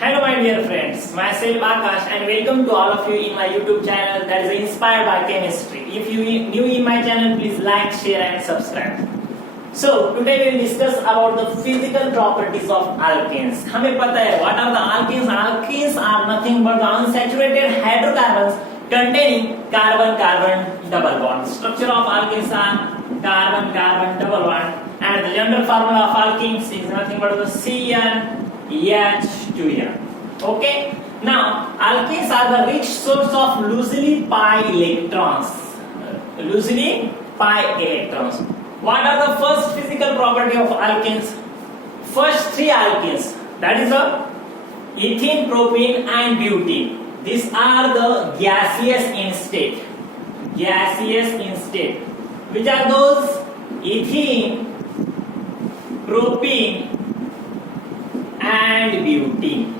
Hello my dear friends, myself Akash and welcome to all of you in my YouTube channel that is inspired by chemistry. If you are new in my channel, please like, share and subscribe. So today we will discuss about the physical properties of alkenes. हमें पता है what are the alkenes? Alkenes are nothing but the unsaturated hydrocarbons containing carbon-carbon double bond. Structure of alkenes are carbon-carbon double bond and the general formula of alkenes is nothing but the CnH2n. Okay. Now alkenes are the rich source of loosely pi electrons. Loosely pi electrons. What are the first physical property of alkenes? First three alkenes, that is the ethene, propene and butene. These are the gaseous in state. Gaseous in state. Which are those? Ethene, propene and butene.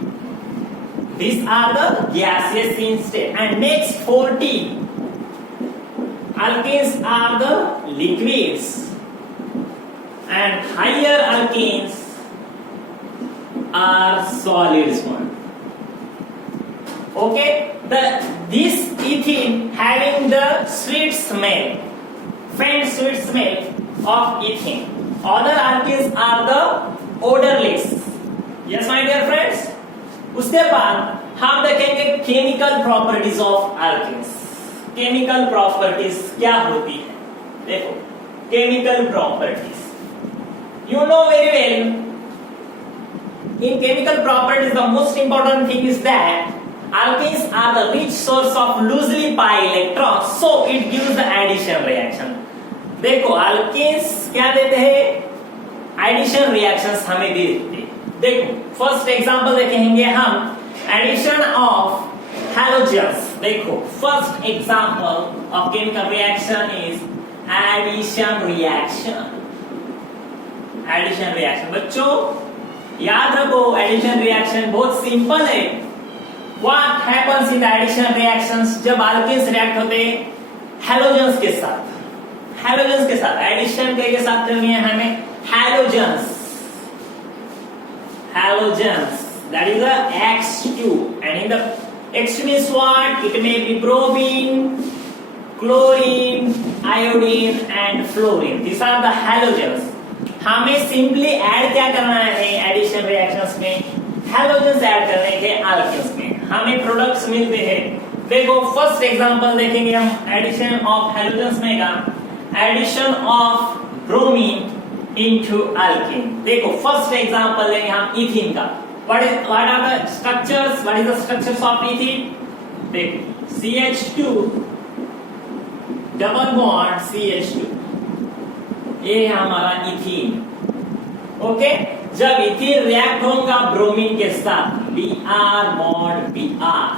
These are the gaseous in state. And next 40 alkenes are the liquids. And higher alkenes are solids one. Okay, this ethene having the sweet smell, faint sweet smell of ethene. Other alkenes are the odorless. Yes, my dear friends. उसके बाद हम देखेंगे chemical properties of alkenes. Chemical properties क्या होती है? देखो, chemical properties. You know very well, in chemical properties, the most important thing is that alkenes are the rich source of loosely pi electrons, so it gives the addition reaction. देखो, alkenes क्या देते हैं? Addition reactions हमें देते हैं. देखो, first example देखेंगे हम addition of halogens. देखो, first example of chemical reaction is addition reaction. Addition reaction. बच्चों याद रखो, एडिशन रिएक्शन बहुत सिंपल है. What happens in addition reactions? जब अल्केन्स रिएक्ट होते हैं हैलोजेंस के साथ. हैलोजेंस के साथ एडिशन के साथ करनी है हमें halogens. Halogens that is the X2 and in the X2 means what? It may be bromine, chlorine, iodine and fluorine. These are the halogens. हमें सिंपली ऐड क्या करना है एडिशन रिएक्शंस में? हैलोजेंस ऐड करने के अल्केन्स में. हमें products मिलते हैं. देखो, फर्स्ट एग्जांपल देखेंगे हम एडिशन ऑफ हैलोजेंस में का addition of bromine into alkane. देखो, फर्स्ट एग्जांपल लेंगे हम इथीन का. What are the structures? What is the structures of ethene? देखो, CH2 डबल बॉन्ड CH2, ये है हमारा इथीन. ओके, जब इथीन रिएक्ट होगा ब्रोमीन के साथ Br बॉन्ड Br,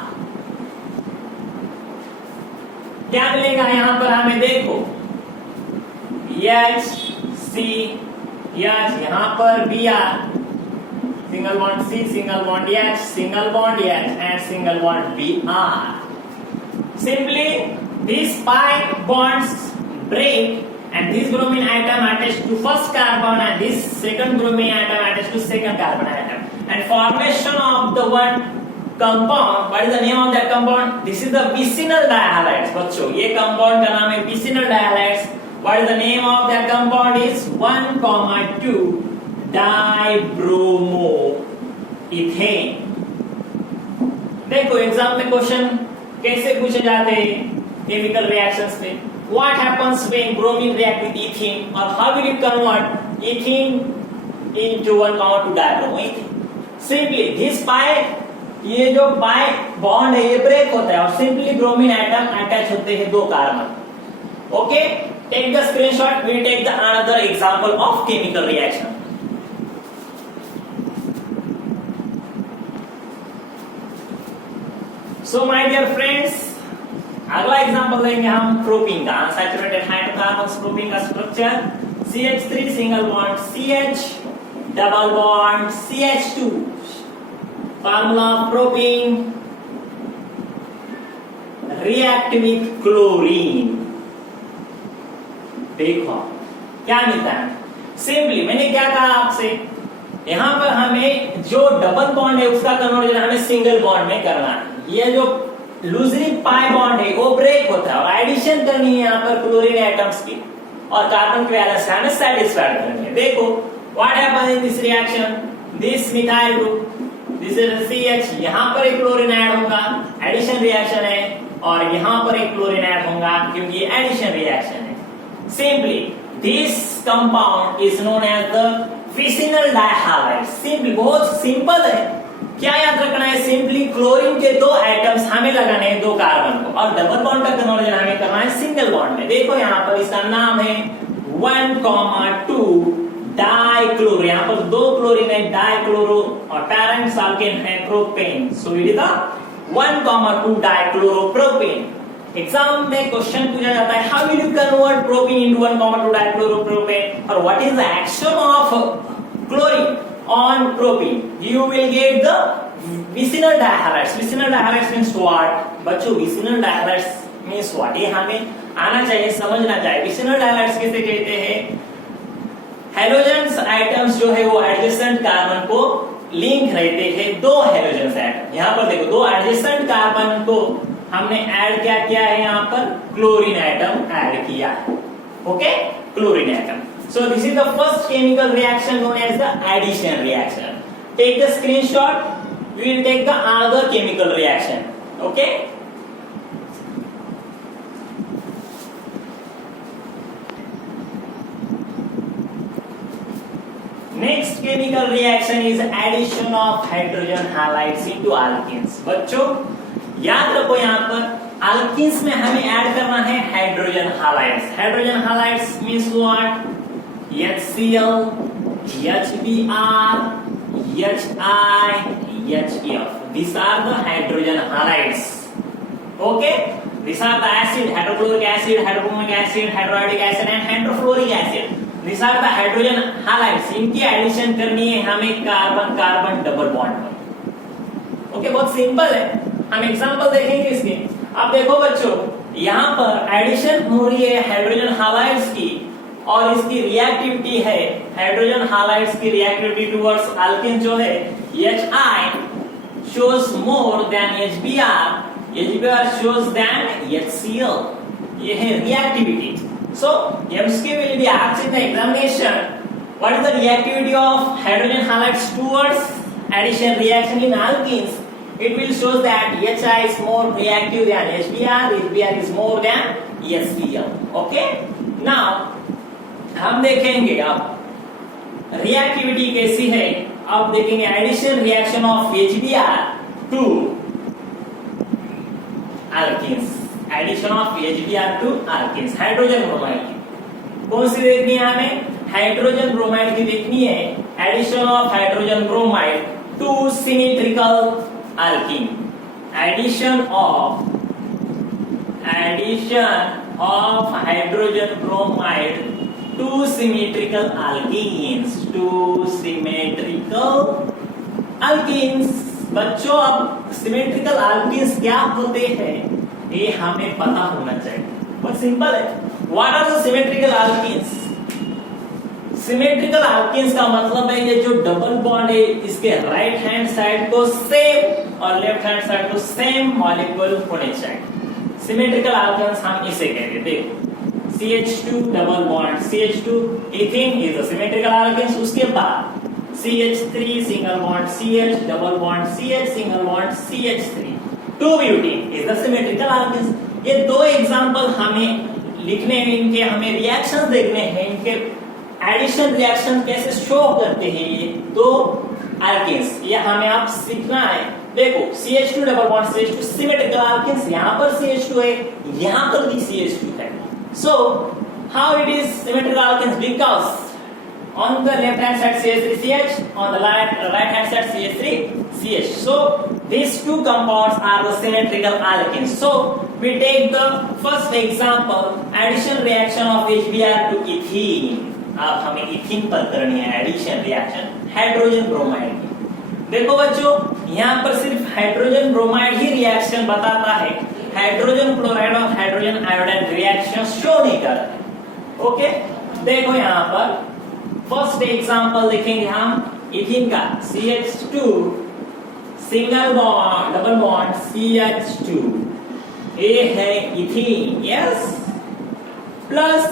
क्या मिलेगा यहां पर हमें? देखो, HCH, यहां पर Br, single bond C, single bond H, single bond H and single bond Br. Simply these pi bonds break and this bromine atom attached to first carbon and this second bromine atom attached to second carbon atom, and formation of the one compound. What is the name of that compound? This is the vicinal dihalides. बच्चों, ये compound का नाम है vicinal dihalides. What is the name of that compound? Is 1,2 dibromoethane. देखो, exam में question कैसे पूछे जाते हैं केमिकल रिएक्शंस में? What happens when bromine react with ethene, or how will it convert ethene into 1,2 dibromoethane? Simply this pi, ये जो pi bond है ये ब्रेक होता है और सिंपली ब्रोमीन एटम अटैच होते हैं दो carbon. Okay, take the screenshot. We take the another example of chemical reaction. So my dear friends, अगला एग्जांपल लेंगे हम प्रोपीन का. Unsaturated hydrocarbons. प्रोपीन का structure CH3 single bond CH double bond CH2. Formula of propene, react with chlorine. देखो क्या मिलता है. Simply मैंने क्या कहा आपसे, यहाँ पर हमें जो डबल बॉन्ड है उसका कन्वर्जन हमें सिंगल बॉन्ड में करना है। ये जो लूजली पाई बॉन्ड है वो ब्रेक होता है और एडिशन करनी है यहाँ पर क्लोरीन एटम्स की और कार्बन की वैलेंस हमें सेटिस्फाइड करनी है। देखो what happens in this reaction, this methyl group, this is CH, यहाँ पर एक क्लोरीन ऐड होगा, एडिशन रिएक्शन है, और यहाँ पर एक क्लोरीन ऐड होगा क्योंकि ये एडिशन रिएक्शन है। Simply this compound is known as the vicinal dihalide. Simply बहुत सिंपल है, क्या याद रखना है, सिंपली क्लोरीन के दो एटम्स हमें लगाने हैं दो कार्बन को और डबल बॉन्ड का कन्वर्जन हमें करना है सिंगल बॉन्ड में। देखो यहाँ पर इसका नाम है 1,2 डाइक्लोरो, यहाँ पर दो क्लोरीन है डाइक्लोरो और पैरेंट्स अल्केन है propane, so it is the 1,2 dichloro propane. Exam में क्वेश्चन पूछा जाता है how will you convert propane into 1,2 dichloro propane और what is the action of chlorine on propene? You will get the vicinal dihalides. Vicinal dihalides means what? बच्चों vicinal dihalides means what? ये हमें आना चाहिए, समझना चाहिए। vicinal dihalides किसे कहते हैं? हेलोजेंस आइटम्स जो है वो एडजेसेंट कार्बन को लिंक रहते हैं, दो हेलोजेंस एटम। यहाँ पर देखो दो एडजेसेंट कार्बन को हमने ऐड क्या किया है, यहाँ पर क्लोरीन एटम ऐड किया है। Okay, chlorine atom. So this is the first chemical reaction known as the addition reaction. Take the screenshot. We will take the other chemical reaction. Okay? Next chemical reaction is addition of hydrogen halides into alkenes. बच्चों याद रखो यहाँ पर alkenes में हमें add करना है hydrogen halides. Hydrogen halides means what? HCl, HBr, HI, HF. These are the hydrogen halides. Okay? These are the acid, hydrochloric acid, hydrobromic acid, hydroiodic acid and hydrofluoric acid. These are the hydrogen halides. इनकी addition करनी है हमें carbon carbon double bond पर। Okay, बहुत simple है। हम example देखेंगे इसके। अब देखो बच्चों, यहाँ पर एडिशन हो रही है हाइड्रोजन हालाइड्स की और इसकी रिएक्टिविटी है, हाइड्रोजन हालाइड्स की रिएक्टिविटी टुवर्ड्स अल्केन जो है HI shows more than HBr, HBr shows than HCl. ये है reactivity. So MCQ will be asked in the examination, what is the reactivity of hydrogen halides towards addition reaction in alkenes? It will show that HI is more reactive than HBr, HBr is more than HCl. Okay? Now हम देखेंगे अब reactivity कैसी है। अब देखेंगे addition reaction of HBr to alkanes. Addition of HBr to alkanes, hydrogen bromide की कौन सी देखनी है हमें? हाइड्रोजन ब्रोमाइड की देखनी है। Addition of hydrogen bromide to symmetrical alkene. Addition of hydrogen bromide two symmetrical alkenes, two symmetrical alkenes। बच्चों अब symmetrical alkenes क्या होते हैं ये हमें पता होना चाहिए, बहुत सिंपल है। What are the symmetrical alkenes? Symmetrical alkenes का मतलब है ये जो डबल बॉन्ड है इसके राइट हैंड साइड को सेम और लेफ्ट हैंड साइड को सेम मॉलिक्यूल होने चाहिए। Symmetrical alkenes हम इसे कहेंगे। देखो CH2 double bond CH2 ethane is a symmetrical alkane. उसके बाद CH3 single bond CH double bond CH single bond CH3 2 butane is the symmetrical alkane. ये दो एग्जांपल हमें लिखने हैं, इनके हमें रिएक्शंस देखने हैं, इनके एडिशन रिएक्शन कैसे शो करते हैं ये दो अल्केन्स, ये हमें आप सीखना है। देखो CH2 double bond CH2 symmetrical alkanes, यहाँ पर CH2 है, यहाँ पर भी CH2 है। So how it is symmetrical alkenes? Because on the left hand side CH3CH, on the right hand side CH3CH. So these two compounds are the symmetrical alkenes. So we take the first example, addition reaction of HBr to ethene. अब हमें ethene पर करनी है addition reaction hydrogen bromide की। देखो बच्चों यहाँ पर सिर्फ हाइड्रोजन ब्रोमाइड ही रिएक्शन बताता है, हाइड्रोजन क्लोराइड और हाइड्रोजन आयोडाइड रिएक्शन शो नहीं करते। ओके, देखो यहाँ पर फर्स्ट एग्जांपल देखेंगे हम इथिन का CH2 single bond double bond CH2 ये है ethene yes plus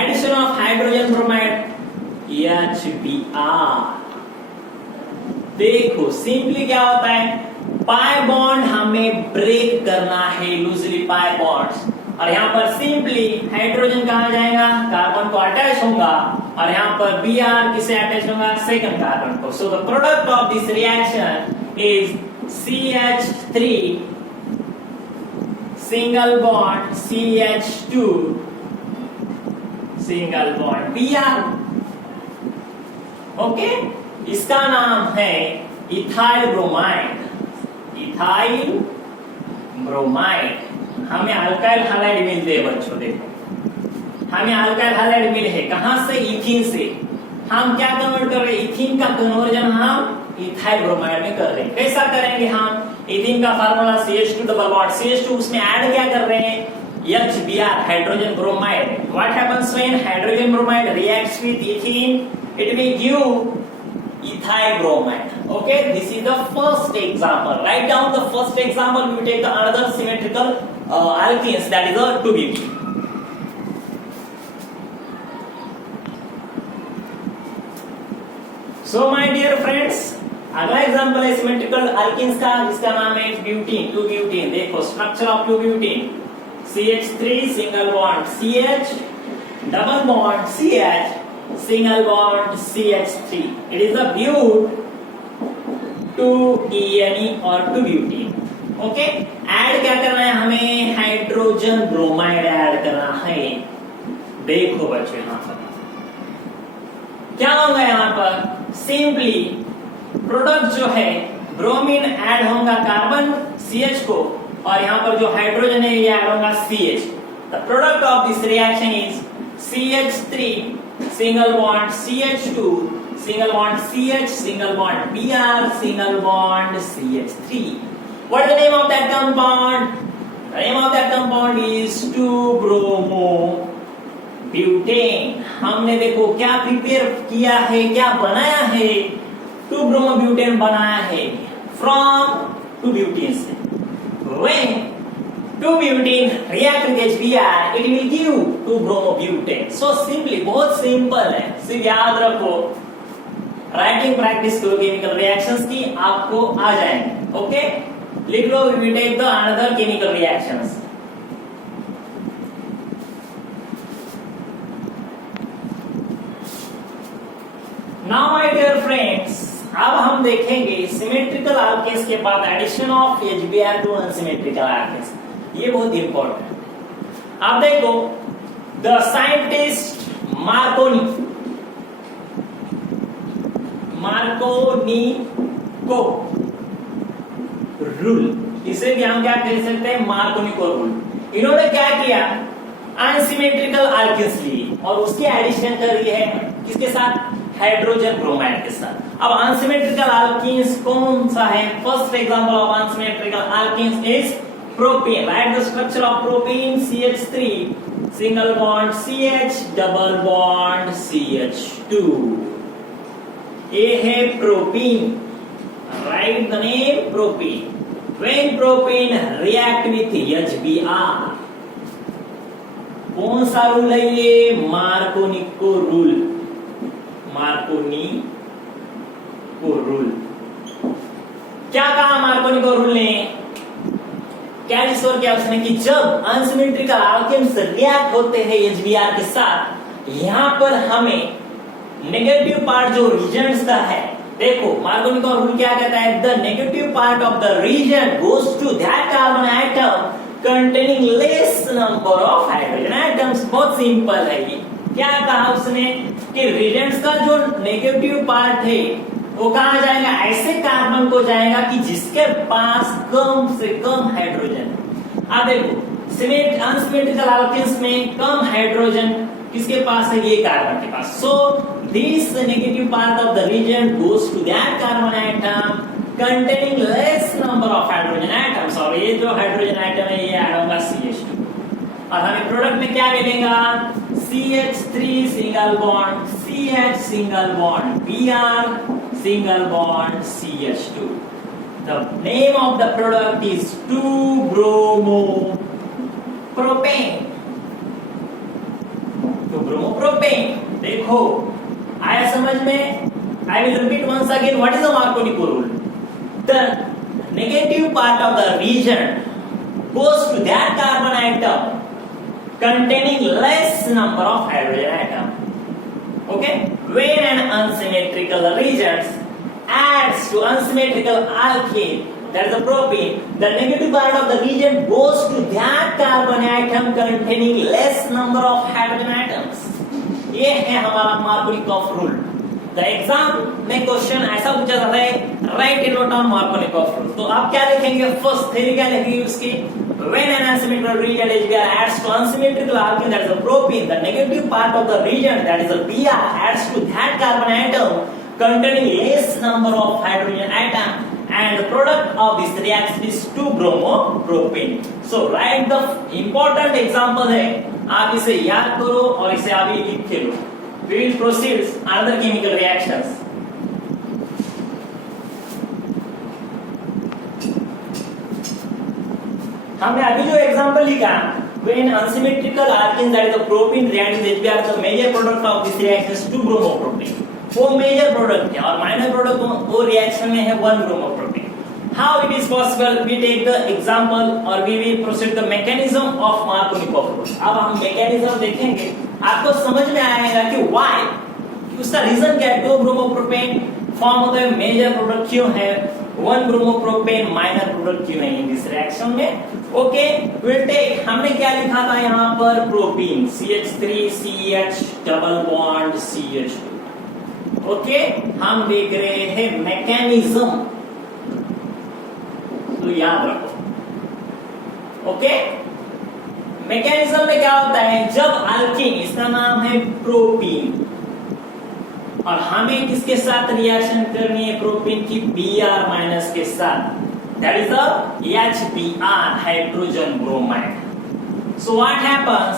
addition of hydrogen bromide HBr। देखो सिंपली क्या होता है पाई बॉन्ड हमें ब्रेक करना है लूजली पाई बॉन्ड्स और यहाँ पर सिंपली हाइड्रोजन कहा जाएगा कार्बन को अटैच होगा और यहाँ पर Br किसे अटैच होगा सेकंड कार्बन को। So the product of this reaction is CH3 single bond CH2 single bond Br। Okay इसका नाम है इथाइल ब्रोमाइड। इथाइल ब्रोमाइड हमें अल्काइल हैलाइड मिलते हैं बच्चों। देखो हमें अल्काइल हैलाइड मिले हैं कहां से इथिन से। हम क्या कन्वर्ट कर रहे हैं इथिन का कन्वर्जन हम इथाइल ब्रोमाइड में कर रहे हैं। कैसा करेंगे हम इथिन का formula CH2 double bond CH2 उसमें ऐड क्या कर रहे हैं HBr hydrogen bromide. What happens when hydrogen bromide reacts with इथिन it will give ethyl bromide. Okay, this is the first example. Write down the first example. We will take the another symmetrical alkenes, that is a 2butene. So my dear friends, अगला example है symmetrical alkenes का जिसका नाम है butene two butene. देखो structure of two butene CH3 single bond CH double bond CH single bond CH3 it is a but 2ene और 2-butene। Okay add क्या करना है हमें हाइड्रोजन ब्रोमाइड ऐड करना है। देखो बच्चों यहाँ पर क्या होगा यहाँ पर सिंपली प्रोडक्ट जो है ब्रोमीन ऐड होगा कार्बन CH को और यहाँ पर जो हाइड्रोजन है ये ऐड होगा CH। The product of this reaction is CH3 single bond CH2 single bond CH single bond Br single bond CH3। what is the name of that compound? The name of that compound is 2-bromobutane। हमने देखो क्या prepare किया है क्या बनाया है 2-bromobutane बनाया है from 2-butene से। when 2-butene react with HBr it will give 2-bromobutane। so simply बहुत सिंपल है सिर्फ याद रखो राइटिंग प्रैक्टिस करो केमिकल रिएक्शंस की आपको आ जाएंगे। ओके लिख लो we will take the another chemical reactions। now my dear friends अब हम देखेंगे सिमेट्रिकल अल्केन्स के बाद addition of HBr to unsymmetrical alkanes. ये बहुत इंपॉर्टेंट है। आप देखो द साइंटिस्ट मार्कोनिको रूल इसे भी हम क्या कह सकते हैं मार्कोनिको रूल। इन्होंने क्या किया अनसिमेट्रिकल अल्केन्स लिए और उसकी एडिशन करी है किसके साथ हाइड्रोजन ब्रोमाइड के साथ। अब अनसिमेट्रिकल अल्केन्स कौन सा है first example of unsymmetrical alkanes is propane। write the structure of propane CH3 single bond CH double bond CH2 ये है propene। write the name propane। when propane react with HBr कौन सा rule है ये Markovnikov rule. Markovnikov rule क्या कहा Markovnikov rule ने क्या डिस्कवर किया उसने कि जब अनसिमेट्रिकल अल्केन्स रिएक्ट होते हैं HBr के साथ यहाँ पर हमें नेगेटिव पार्ट जो रीजेंट्स का है देखो मार्कोनिको रूल क्या कहता है the negative part of the reagent goes to that carbon atom containing less number of hydrogen atoms. बहुत सिंपल है ये। क्या कहा उसने कि रीजेंट्स का जो नेगेटिव पार्ट है वो कहा जाएगा ऐसे कार्बन को जाएगा कि जिसके पास कम से कम हाइड्रोजन। अब देखो अनसिमेट्रिकल अल्केन्स में कम हाइड्रोजन किसके पास है ये कार्बन के पास। So this negative part of the reagent goes to that carbon atom containing less number of hydrogen atoms और ये जो हाइड्रोजन एटम है ये ऐड होगा CH2 और हमें प्रोडक्ट में क्या मिलेगा CH3 single bond CH CH single bond Br single bond CH2. The name of the product is 2-bromopropane. 2-bromopropane. देखो आया समझ में? I will repeat once again. What is the Marconi rule? The negative part of the region goes to that carbon atom containing less number of hydrogen atom. Okay? When an unsymmetrical region adds to unsymmetrical alkane, that is a propane, the negative part of the region goes to that carbon atom containing less number of hydrogen atoms. ये है हमारा Markovnikov rule. The exam में question ऐसा पूछा जाता है, right it down Markovnikov rule. तो आप क्या लिखेंगे? फर्स्ट थ्योरी क्या लिखेंगे उसकी? When an asymmetrical region HBr adds to unsymmetrical alkene, that is a propane, the negative part of the region, that is a Br, adds to that carbon atom containing less number of hydrogen atom, and the product of this reaction is 2-bromopropane. So write the important example है, आप इसे याद करो और इसे अभी लिख के लो. We will proceed another chemical reactions. हमने अभी जो एग्जांपल लिखा, when unsymmetrical alkenes, that is the propane react with HBr, the major product of this reaction is 2-bromopropane. वो मेजर प्रोडक्ट है और माइनर प्रोडक्ट वो रिएक्शन में है 1-bromopropane. How it is possible? We take the example or we will proceed the mechanism of Markovnikov rule. अब हम mechanism देखेंगे, आपको समझ में आएगा कि why, उसका रीजन क्या है. 2-bromopropane फॉर्म होता है, मेजर प्रोडक्ट क्यों है, 1-bromopropane माइनर प्रोडक्ट क्यों है इन दिस रिएक्शन में. ओके, विल टेक, हमने क्या लिखा था यहाँ पर? Propene CH3CH double bond CH2. Okay, हम देख रहे हैं मैकेनिज्म, तो याद रखो. ओके, मैकेनिज्म में क्या होता है? जब अल्कीन, इसका नाम है प्रोपीन, और हमें किसके साथ रिएक्शन करनी है? प्रोपीन की Br माइनस के साथ, that is the HBr, hydrogen bromide. So what happens?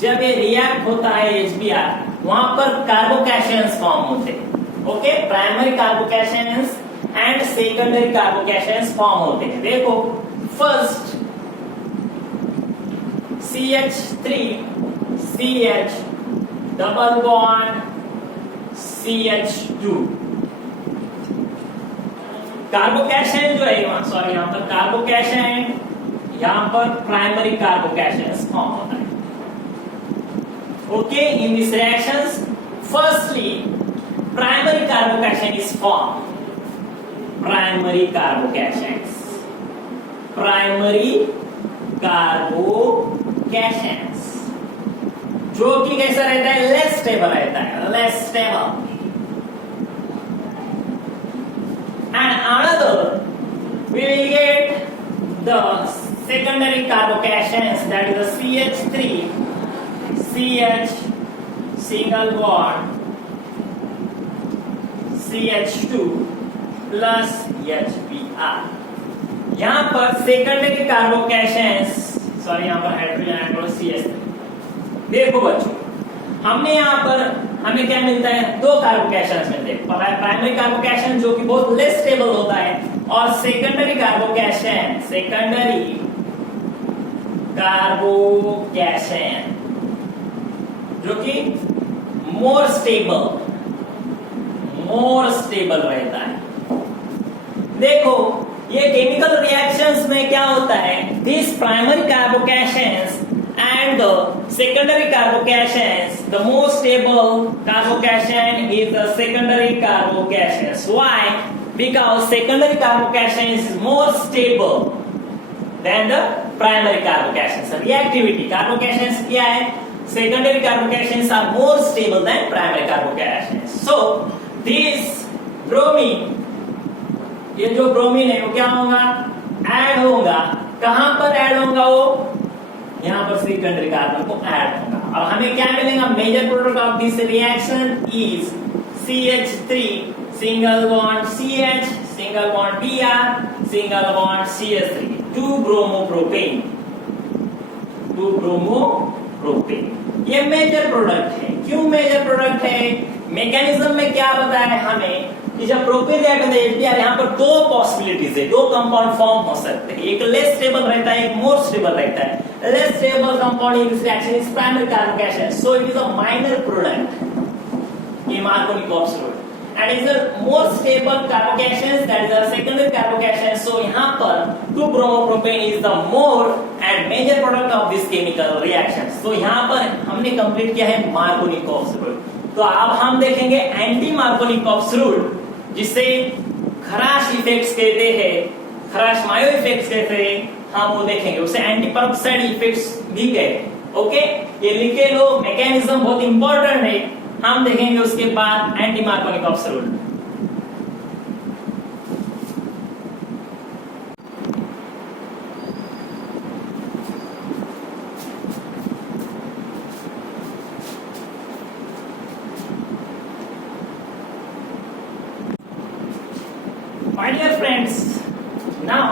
जब ये रिएक्ट होता है HBr, वहां पर कार्बोकैशंस फॉर्म होते हैं. Okay, primary carbocations and secondary carbocations form होते हैं. देखो, first CH3CH double bond CH2. कार्बोकैशन जो है, सॉरी यहाँ पर कार्बोकैशन, यहाँ पर प्राइमरी कार्बोकैशंस फॉर्म होता है. Okay, in these reactions, firstly, primary carbocation is formed. Primary carbocations. Primary carbocations. जो कि कैसा रहता है? Less stable रहता है. Less stable. And another, we will get the secondary carbocations, that is the CH3. CH single bond CH2 plus HBr. यहाँ पर secondary कार्बोकैशंस, sorry यहाँ पर हाइड्रोजन एटम CH3. देखो बच्चों, हमने यहाँ पर हमें क्या मिलता है? 2 कार्बोकैशंस मिलते हैं. प्राइमरी कार्बोकैशन जो कि बहुत लेस स्टेबल होता है, और सेकेंडरी कार्बोकैशन, सेकेंडरी कार्बोकैशन जो कि मोर स्टेबल रहता है. देखो, ये केमिकल रिएक्शंस में क्या होता है? This primary carbocations and the secondary carbocations, the most stable carbocation is the secondary carbocations. Why? Because secondary carbocation is more stable than the primary carbocations. Reactivity carbocations क्या है? Secondary carbocations are more stable than primary carbocations. So this bromine, ये जो bromine है वो क्या होगा? Add होगा. कहां पर ऐड होगा? वो यहाँ पर सेकेंडरी कार्बन को ऐड होगा. अब हमें क्या मिलेगा? Major product of this reaction is CH3 single bond CH single bond Br single bond CH3, 2-bromopropane. 2-bromopropane ये मेजर प्रोडक्ट है. क्यों मेजर प्रोडक्ट है? मैकेनिज्म में क्या बताया है हमें कि जब प्रोपेन रिएक्ट होता है HBr, यहाँ पर दो पॉसिबिलिटीज है, दो कंपाउंड फॉर्म हो सकते हैं, एक लेस स्टेबल रहता है, एक मोर स्टेबल रहता है। Less stable compound in this reaction is primary carbocation, so it is a minor product in Markovnikov rule, and is a more stable carbocations, that is a secondary carbocation. So यहाँ पर 2-bromopropane is the more and major product of this chemical reaction. So यहाँ पर हमने complete किया है Markovnikov rule. तो अब हम देखेंगे एंटी Markovnikov rule, जिसे खराश इफेक्ट्स कहते हैं, खराश मायो इफेक्ट्स कहते हैं, हम वो देखेंगे। उसे एंटी पेरोक्साइड इफेक्ट्स भी कहते। ओके, ये लिखे लो, मैकेनिज्म बहुत इंपॉर्टेंट है, हम देखेंगे उसके बाद anti Markovnikov rule. My dear friends, now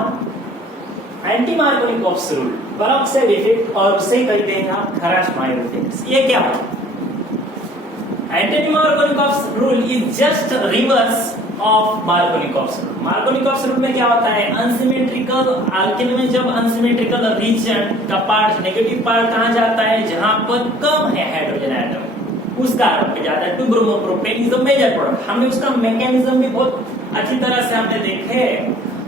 anti Markovnikov rule, peroxide effect और उसे कहते हैं आप खराश मायो इफेक्ट्स। ये क्या है? Anti-Markovnikov rule is just reverse of Markovnikov rule. Markovnikov rule में क्या होता है? अनसिमेट्रिकल अल्केन में जब अनसिमेट्रिकल रीजन का पार्ट, नेगेटिव पार्ट कहाँ जाता है? जहां पर कम है हाइड्रोजन एटम, उस कार्बन पे जाता है। 2-bromopropane is the major product। हमने उसका मैकेनिज्म भी बहुत अच्छी तरह से हमने देखे।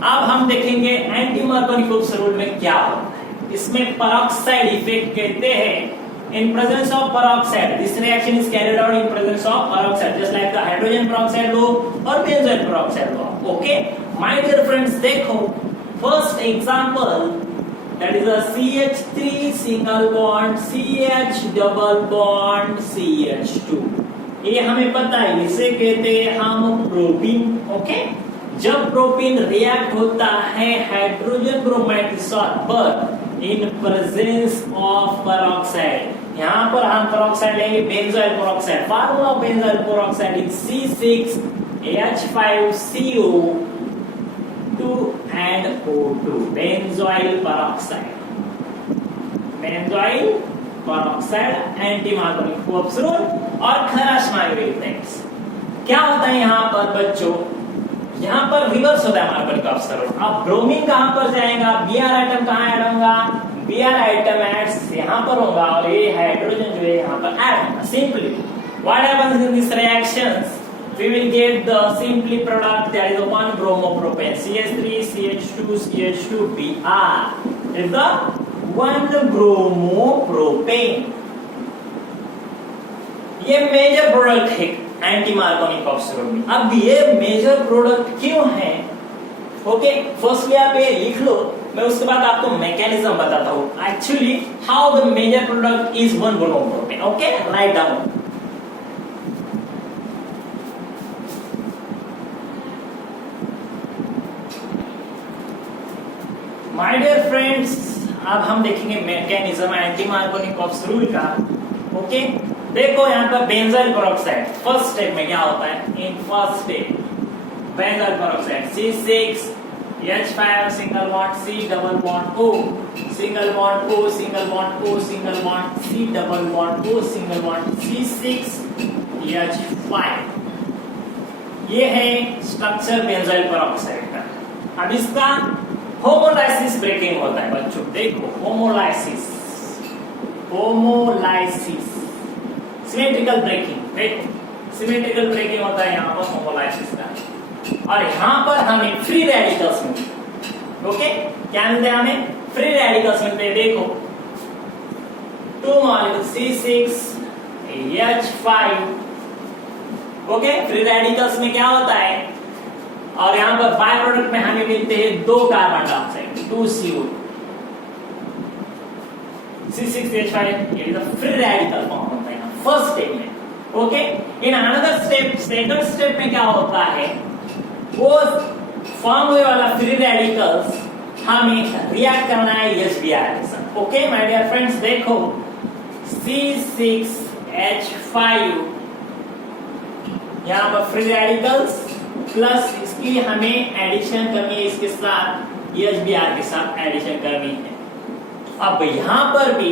अब हम देखेंगे एंटी मार्कोनिकॉव रूल में क्या होता है। इसमें पेरोक्साइड इफेक्ट कहते हैं। In presence of peroxide, this reaction is carried out in presence of peroxide, just like the hydrogen peroxide law or benzoyl peroxide law. Okay, my dear friends, देखो, first example, that is a CH3 single bond, CH double bond, CH2. ये हमें पता है, इसे कहते हैं हम propene. Okay, जब प्रोपीन रिएक्ट होता है हाइड्रोजन ब्रोमाइड के साथ पर इन प्रेजेंस ऑफ पेरोक्साइड, यहाँ पर हम पेरोक्साइड लेंगे benzoyl peroxide. Formula of benzoyl peroxide is C6H5CO 2 and O2, benzoyl peroxide. Benzoyl peroxide anti Markovnikov rule और खराश मायो इफेक्ट्स। क्या होता है यहाँ पर बच्चों? यहाँ पर रिवर्स होता है मार्कोनिकॉव रूल। अब ब्रोमीन कहाँ पर जाएगा? Br आइटम कहाँ ऐड होगा? Br आइटम एड्स यहाँ पर होगा और ये हाइड्रोजन जो है यहाँ पर ऐड होगा। Simply what happens in this reactions, we will get the simply product, that is the 1-bromopropane, CH3 CH2 CH2 Br is the 1-bromopropane। ये मेजर प्रोडक्ट है एंटी मार्कोनिकॉव रूल में। अब ये मेजर प्रोडक्ट क्यों है? Okay, firstly आप ये लिख लो, मैं उसके बाद आपको मैकेनिज्म बताता हूँ। Actually how the major product is 1-bromopropane। Okay, write down. My dear friends, अब हम देखेंगे मैकेनिज्म एंटी मार्कोनिकॉव रूल का। ओके, देखो यहाँ पर बेंजोइल पेरोक्साइड फर्स्ट स्टेप में क्या होता है? In first step benzoyl peroxide C6H5 single bond C double bond O, single bond O, single bond O, single bond C double bond O, single bond C6H5। ये है structure benzoyl peroxide का। अब इसका homolysis breaking होता है बच्चों। देखो homolysis, homolysis symmetrical breaking, देखो सिमेट्रिकल ब्रेकिंग होता है यहाँ पर होमोलाइसिस का। और यहाँ पर हमें फ्री रेडिकल्स मिलते हैं। ओके, क्या मिलते हैं हमें? फ्री रेडिकल्स मिलते हैं। देखो 2 molecule C6H5। Okay, free radicals में क्या होता है? और यहाँ पर बाय प्रोडक्ट में हमें मिलते हैं 2 कार्बन डाइऑक्साइड, 2 CO। C6H5 ये फ्री रेडिकल फॉर्म होता है फर्स्ट स्टेप में। Okay, in another step, second step में क्या होता है? वो फॉर्म हुए वाला फ्री रेडिकल्स हमें रिएक्ट करना है HBr के साथ। ओके माय डियर फ्रेंड्स, देखो C6H5 यहाँ पर फ्री रेडिकल्स प्लस इसकी हमें एडिशन करनी है, इसके साथ HBr के साथ एडिशन करनी है। अब यहां पर भी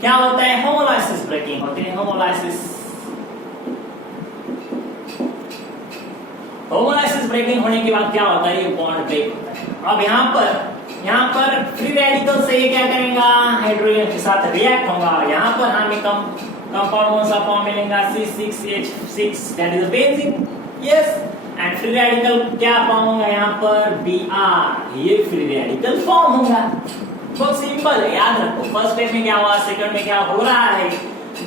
क्या होता है? होमोलाइसिस ब्रेकिंग होती है। होमोलाइसिस होमोलाइसिस ब्रेकिंग होने के बाद क्या होता है, ये बॉन्ड ब्रेक होता है। अब यहाँ पर फ्री रेडिकल से ये क्या करेगा, हाइड्रोजन के साथ रिएक्ट होगा। यहाँ पर हमें कंपाउंड कौन सा फॉर्म मिलेगा, C6H6, that is benzene. Yes, and free radical क्या फॉर्म होगा यहाँ पर, Br, ये फ्री रेडिकल फॉर्म होगा। बहुत सिंपल है, याद रखो। फर्स्ट स्टेप में क्या हुआ, सेकंड में क्या हो रहा है,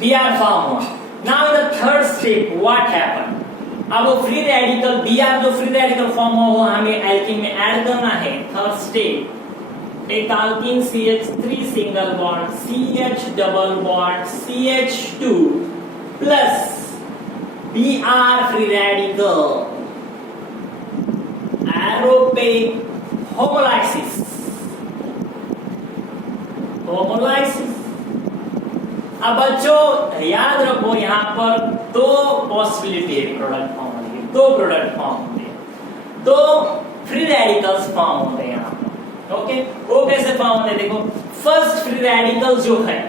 Br फॉर्म हुआ। Now in the third step what happen, अब वो फ्री रेडिकल Br जो फ्री रेडिकल फॉर्म हो वो हमें एल्कीन में ऐड करना है। थर्ड स्टेप, एक alkene CH3 single bond CH double bond CH2 plus Br free radical, एरोपिक होमोलाइसिस। अब बच्चों याद रखो, यहाँ पर दो पॉसिबिलिटी है प्रोडक्ट फॉर्म होने की, दो प्रोडक्ट फॉर्म होते हैं, दो फ्री रेडिकल्स फॉर्म होते हैं यहाँ पर। ओके, वो कैसे फॉर्म होते हैं, देखो। फर्स्ट फ्री रेडिकल जो है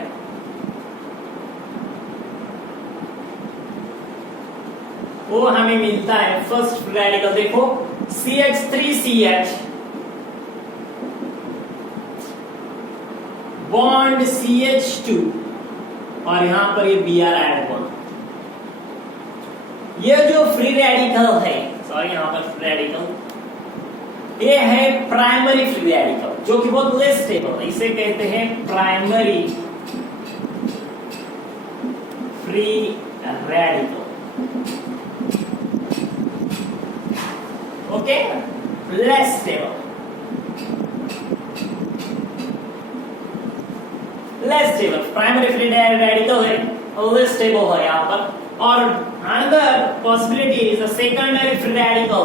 वो हमें मिलता है, फर्स्ट फ्री रेडिकल देखो, CH3CH बॉन्ड CH2 और यहां पर ये Br ऐड बॉन्ड। ये जो फ्री रेडिकल है, सॉरी यहां पर फ्री रेडिकल, ये है प्राइमरी फ्री रेडिकल जो कि बहुत लेस स्टेबल है, इसे कहते हैं primary free radical. Okay, less stable, less stable, primary free radical है, लेस स्टेबल है यहाँ पर। और another possibility is a secondary free radical,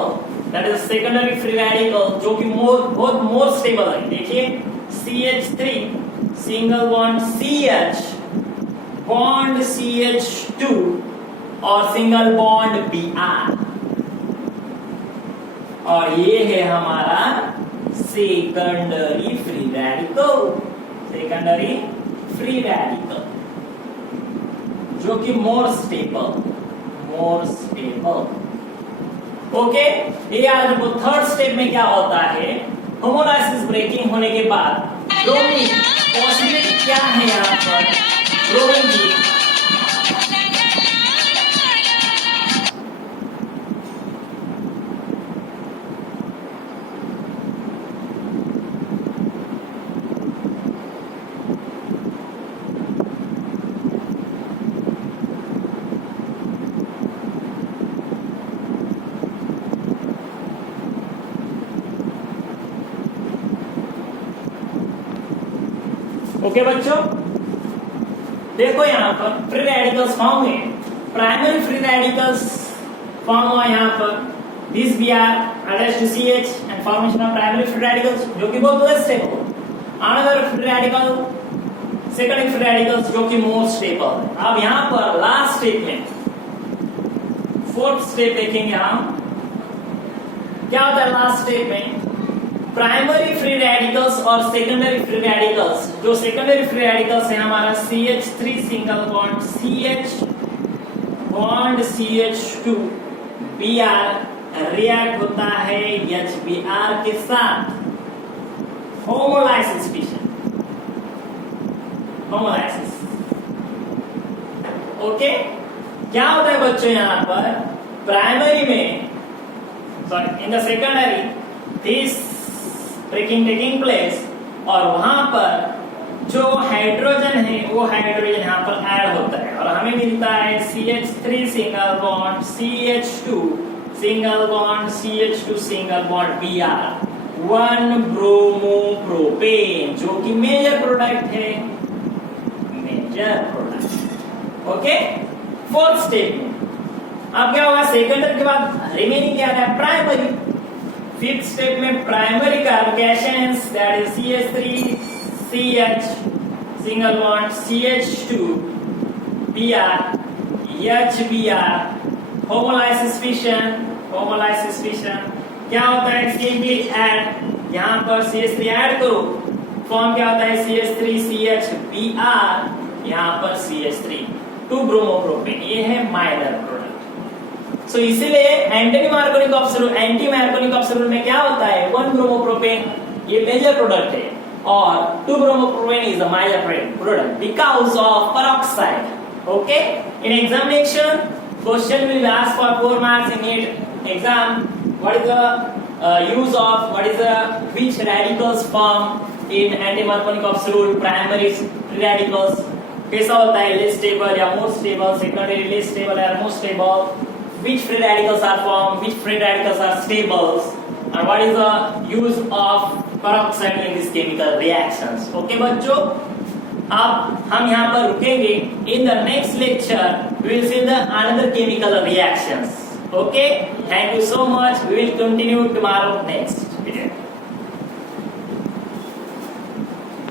that is secondary free radical जो कि बहुत मोर स्टेबल है। देखिए CH3 single bond CH bond CH2 और सिंगल बॉन्ड Br, और ये है हमारा secondary free radical, secondary free radical जो कि मोर स्टेबल। ओके, ये याद रखो। थर्ड स्टेप में क्या होता है, होमोलाइसिस ब्रेकिंग होने के बाद ब्रोमीन पॉसिबिलिटी क्या है यहाँ पर, ब्रोमीन की ओके बच्चों, देखो यहाँ पर फ्री रेडिकल्स फॉर्म हुए, प्राइमरी फ्री रेडिकल्स फॉर्म हुआ यहाँ पर, this Br attached to CH and formation of primary free radicals जो कि बहुत less stable. Another free radical, secondary free radicals जो कि मोर स्टेबल। अब यहाँ पर लास्ट स्टेप में, फोर्थ स्टेप देखेंगे हम, क्या होता है लास्ट स्टेप में, प्राइमरी फ्री रेडिकल्स और सेकेंडरी फ्री रेडिकल्स। जो सेकेंडरी फ्री रेडिकल्स है हमारा CH3 single bond CH bond CH2 Br react होता है HBr के साथ, होमोलाइसिस फिशन, होमोलाइसिस। ओके, क्या होता है बच्चों यहाँ पर, प्राइमरी में, sorry in the secondary this breaking taking place, और वहां पर जो हाइड्रोजन है वो हाइड्रोजन यहाँ पर ऐड होता है और हमें मिलता है CH3 single bond CH2 single bond CH2 single bond Br 1 bromopropane जो कि मेजर प्रोडक्ट है, major product. Okay, fourth step में अब क्या होगा, सेकेंडरी के बाद रिमेनिंग क्या है, प्राइमरी। फिफ्थ स्टेप में primary carbocations, that is CH3 CH single bond CH2 Br HBr homolysis fission, homolysis fission क्या होता है, CH3 ऐड, यहाँ पर CH3 ऐड करो, फॉर्म क्या होता है CH3 CH Br, यहाँ पर CH3 2 ब्रोमोप्रोपेन, ये है माइनर प्रोडक्ट। सो इसीलिए एंटी मार्कोनिक ऑफ सॉल्यूट में क्या होता है, 1 ब्रोमोप्रोपेन ये मेजर प्रोडक्ट है और 2 bromopropane is a minor product because of peroxide. Okay, in examination question will be asked for 4 marks in NEET exam. What is the use of which radicals form in anti-Marconic of solute, primary free radicals कैसा होता है, less stable या more stable, secondary less stable या more stable, which free radicals are formed, which free radicals are stable, and what is the use of peroxide in these chemical reactions. Okay बच्चों, अब हम यहाँ पर रुकेंगे. In the next lecture we will see the another chemical reactions. Okay, thank you so much. We will continue tomorrow next.